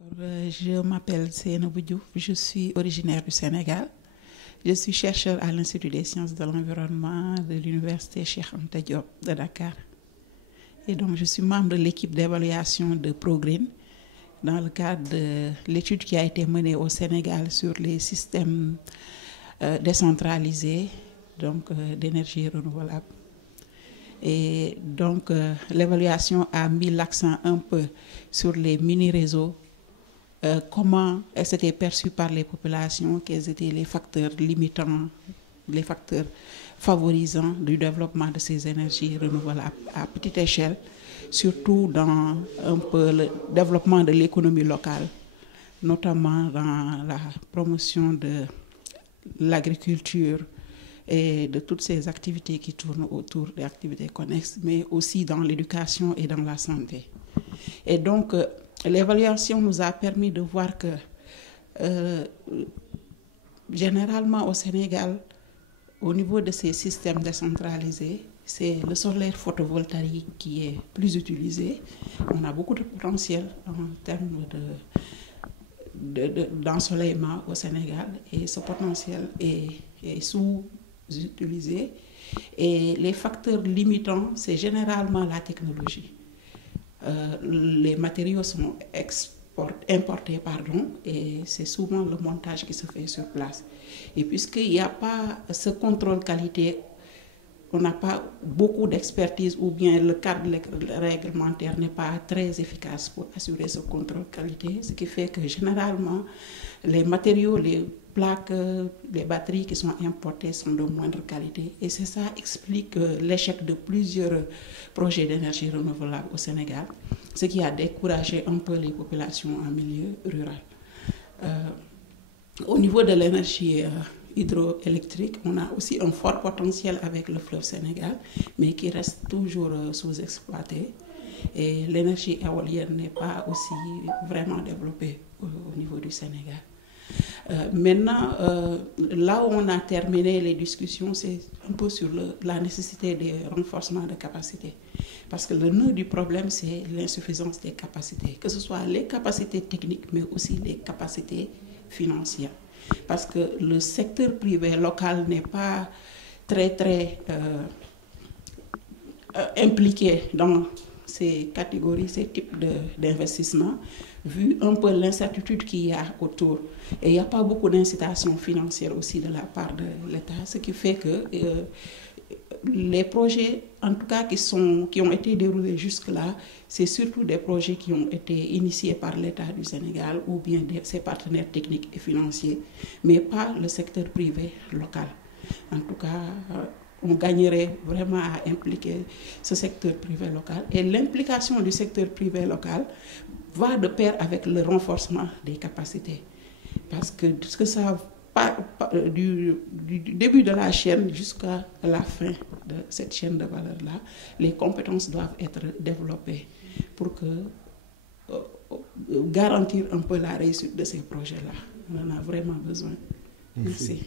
Je m'appelle Seynabou Diouf, je suis originaire du Sénégal. Je suis chercheur à l'Institut des sciences de l'environnement de l'Université Cheikh Anta Diop de Dakar. Et donc je suis membre de l'équipe d'évaluation de ProGreen dans le cadre de l'étude qui a été menée au Sénégal sur les systèmes décentralisés d'énergie renouvelable. Et donc l'évaluation a mis l'accent un peu sur les mini-réseaux, comment c'était perçu par les populations, quels étaient les facteurs limitants, les facteurs favorisants du développement de ces énergies renouvelables à petite échelle, surtout dans un peu le développement de l'économie locale, notamment dans la promotion de l'agriculture et de toutes ces activités qui tournent autour des activités connexes, mais aussi dans l'éducation et dans la santé. Et donc, l'évaluation nous a permis de voir que, généralement au Sénégal, au niveau de ces systèmes décentralisés, c'est le solaire photovoltaïque qui est plus utilisé. On a beaucoup de potentiel en termes d'ensoleillement au Sénégal et ce potentiel est sous-utilisé. Et les facteurs limitants, c'est généralement la technologie. Les matériaux sont importés, et c'est souvent le montage qui se fait sur place. Et puisqu'il n'y a pas ce contrôle qualité, on n'a pas beaucoup d'expertise ou bien le cadre réglementaire n'est pas très efficace pour assurer ce contrôle qualité, ce qui fait que généralement les matériaux, les plaques, les batteries qui sont importées sont de moindre qualité. Et c'est ça qui explique l'échec de plusieurs projets d'énergie renouvelable au Sénégal, ce qui a découragé un peu les populations en milieu rural. Au niveau de l'énergie hydroélectrique, on a aussi un fort potentiel avec le fleuve Sénégal, mais qui reste toujours sous-exploité. Et l'énergie éolienne n'est pas aussi vraiment développée au niveau du Sénégal. Maintenant, là où on a terminé les discussions, c'est un peu sur la nécessité de renforcement de capacités. Parce que le nœud du problème, c'est l'insuffisance des capacités, que ce soit les capacités techniques, mais aussi les capacités financières. Parce que le secteur privé local n'est pas très impliqué dans ces catégories, ces types d'investissements, vu un peu l'incertitude qu'il y a autour. Et il n'y a pas beaucoup d'incitation financière aussi de la part de l'État, ce qui fait que les projets, en tout cas qui ont été déroulés jusque-là, c'est surtout des projets qui ont été initiés par l'État du Sénégal ou bien ses partenaires techniques et financiers, mais pas le secteur privé local. En tout cas, on gagnerait vraiment à impliquer ce secteur privé local. Et l'implication du secteur privé local va de pair avec le renforcement des capacités. Parce que ça du début de la chaîne jusqu'à la fin de cette chaîne de valeur-là, les compétences doivent être développées pour garantir un peu la réussite de ces projets-là. On en a vraiment besoin. Merci.